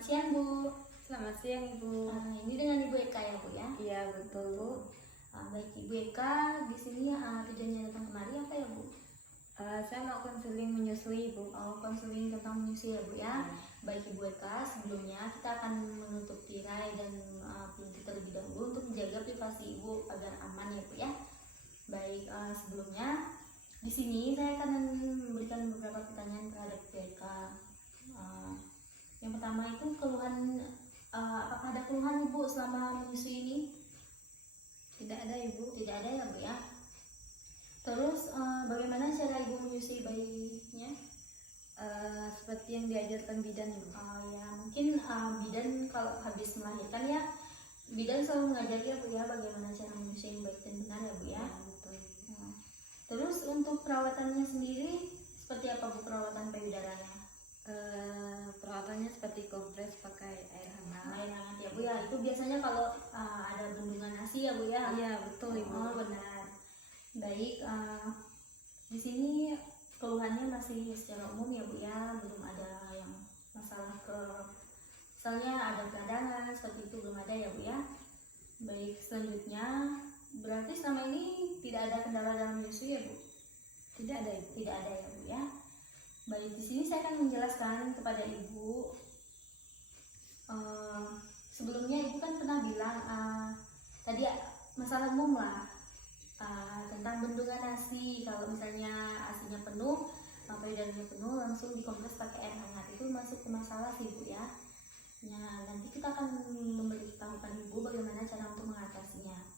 Selamat siang Bu. Selamat siang Ibu. Ini dengan Ibu Eka ya Bu ya? Iya betul Bu. Baik Ibu Eka, di sini tujuannya datang kemari apa ya Bu? Saya mau konseling menyusui Bu. Konseling tentang menyusui ya Bu ya. Baik Ibu Eka, sebelumnya kita akan menutup tirai dan pintu terlebih dahulu untuk menjaga privasi Ibu agar aman ya Bu ya. Baik, sebelumnya di sini saya akan memberikan beberapa pertanyaan terhadap Ibu Eka. Yang pertama itu keluhan, apakah ada keluhan Ibu selama menyusui ini? Tidak ada Ibu. Tidak ada ya Bu ya. Terus bagaimana cara Ibu menyusui bayinya? Seperti yang diajarkan bidan Ibu. Ya mungkin bidan kalau habis melahirkan ya, bidan selalu mengajari ya Bu ya bagaimana cara menyusui yang baik dan benar ya Bu ya. Betul. Terus untuk perawatannya sendiri seperti apa Bu perawatan payudaranya? Perawatannya seperti kompres pakai air hangat. Air hangat ya Bu ya. Itu biasanya kalau ada bendungan ASI ya Bu ya. Iya betul Ibu. Oh benar. Baik, di sini keluhannya masih secara umum ya Bu ya, belum ada yang masalah misalnya ada peradangan seperti itu, belum ada ya Bu ya. Baik, selanjutnya berarti selama ini tidak ada kendala dalam menyusui ya Bu? Tidak ada Ibu. Tidak ada ya Bu ya. Baik, di sini saya akan menjelaskan kepada Ibu. Sebelumnya Ibu kan pernah bilang tadi masalah umum lah, tentang bendungan ASI. Kalau misalnya ASI-nya penuh, payudaranya penuh, langsung dikompres pakai air hangat, itu masuk ke masalah sih Bu ya. Nah, nanti kita akan memberitahukan Ibu bagaimana cara untuk mengatasinya.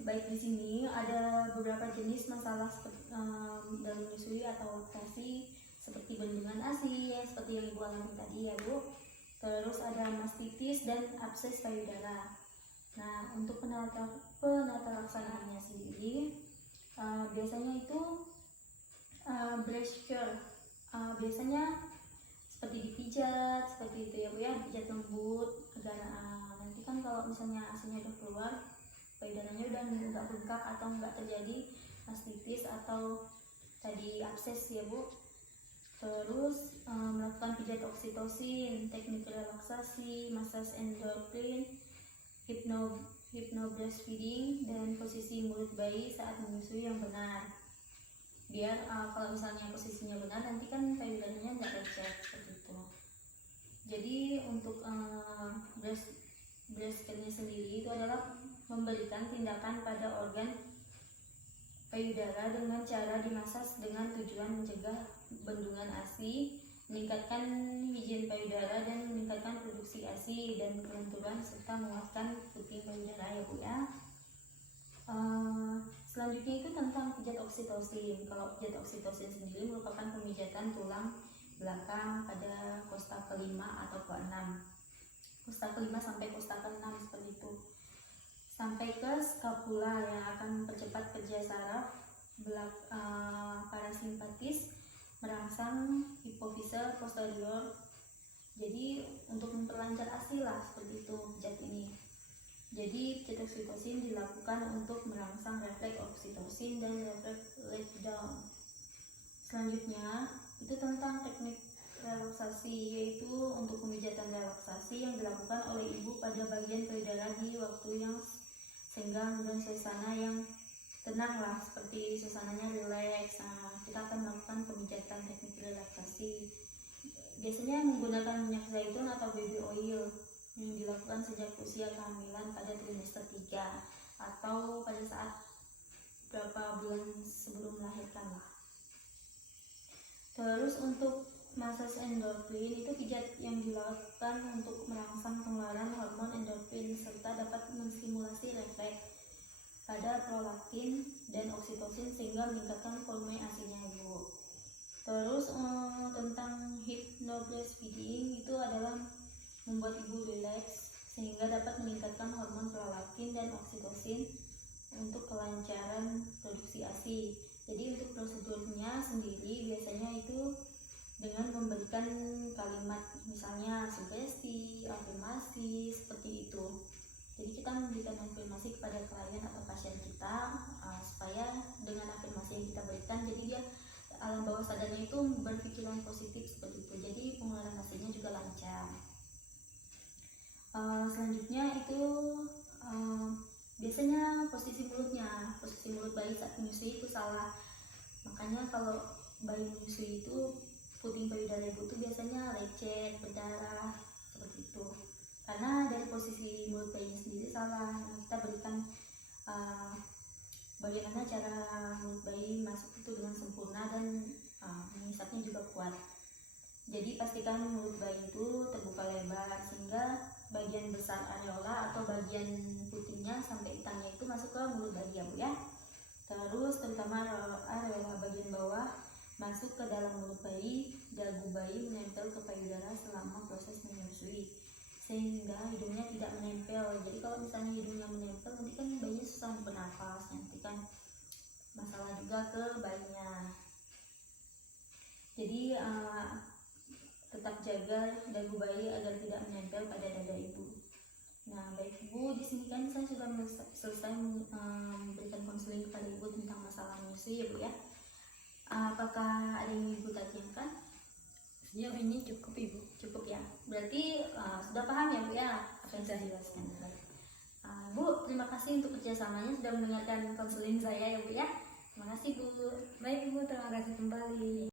Baik, di sini ada beberapa jenis masalah dalam menyusui atau laktasi seperti bendungan ASI ya, seperti yang Ibu alami tadi ya Bu. Terus ada mastitis dan abses payudara. Nah, untuk penata laksanaannya sendiri, biasanya itu breast care, biasanya seperti dipijat, seperti itu ya Bu ya, pijat lembut agar nanti kan kalau misalnya ASI-nya udah keluar, payudaranya udah nggak bengkak atau nggak terjadi mastitis atau tadi abses ya Bu. Terus melakukan pijat oksitosin, teknik relaksasi, massage endorfin, hypno breastfeeding, dan posisi mulut bayi saat menyusui yang benar. Biar kalau misalnya posisinya benar, nanti kan payudaranya nggak lecet seperti itu. Jadi untuk breast care-nya sendiri itu adalah memberikan tindakan pada organ payudara dengan cara dimasas dengan tujuan mencegah bendungan ASI, meningkatkan higien payudara dan meningkatkan produksi ASI dan kelenturan serta menguatkan puting payudara ya Bu ya. Selanjutnya itu tentang pijat oksitosin. Kalau pijat oksitosin sendiri merupakan pemijatan tulang belakang pada kosta kelima atau keenam, kosta kelima sampai kosta keenam seperti itu, sampai ke scapula yang akan mempercepat kerja saraf parasimpatis, merangsang hipofise posterior. Jadi untuk memperlancar ASI lah seperti itu pijat ini. Jadi pijat oksitosin dilakukan untuk merangsang refleks oksitosin dan refleks let down. Selanjutnya itu tentang teknik relaksasi, yaitu untuk pemijatan relaksasi yang dilakukan oleh ibu pada bagian payudara di waktu yang senggang dan suasana yang tenang lah, seperti suasananya rileks. Nah, kita akan melakukan pemijatan teknik relaksasi biasanya menggunakan minyak zaitun atau baby oil yang dilakukan sejak usia kehamilan pada trimester 3 atau pada saat berapa bulan sebelum melahirkan lah. Terus untuk massage endorfin itu pijat yang dilakukan untuk merangsang pengeluaran hormon endorfin serta dapat menstimulasi refleks pada prolaktin dan oksitosin sehingga meningkatkan volume ASI-nya ibu. Terus tentang hypno breastfeeding itu adalah membuat ibu rileks sehingga dapat meningkatkan hormon prolaktin dan oksitosin untuk kelancaran produksi ASI. Jadi untuk prosedurnya sendiri biasanya itu dengan memberikan kalimat misalnya sugesti, afirmasi seperti itu. Jadi kita memberikan afirmasi kepada klien atau pasien kita supaya dengan afirmasi yang kita berikan, jadi dia alam bawah sadarnya itu berpikiran positif seperti itu. Jadi pengeluaran hasilnya juga lancar. Selanjutnya itu biasanya posisi mulut bayi saat menyusui itu salah. Makanya kalau bayi menyusui itu puting payudara ibu itu biasanya lecet, berdarah seperti itu. Karena dari posisi mulut bayinya sendiri salah. Kita berikan bagaimana cara mulut bayi masuk itu dengan sempurna dan mengisapnya juga kuat. Jadi pastikan mulut bayi itu terbuka lebar sehingga bagian besar areola atau bagian putihnya sampai hitamnya itu masuk ke mulut bayi ya Bu ya. Terus terutama areola bagian bawah masuk ke dalam mulut bayi, dagu bayi menempel ke payudara selama proses menyusui sehingga hidungnya tidak menempel. Jadi kalau misalnya hidungnya menempel nanti kan bayinya susah bernafas, nanti kan masalah juga ke bayinya. Jadi tetap jaga dagu bayi agar tidak menempel pada dada ibu. Nah, baik Ibu, di sini kan saya sudah selesai memberikan konseling kepada Ibu tentang masalah menyusui ya Bu ya. Apakah ada yang Ibu tanyakan? Sejauh ini cukup Ibu. Cukup ya. Berarti sudah paham ya Bu ya apa yang saya jelaskan. Bu, terima kasih untuk kerjasamanya sudah mendengarkan konseling saya ya Bu ya. Terima kasih Bu. Baik Ibu, terima kasih kembali.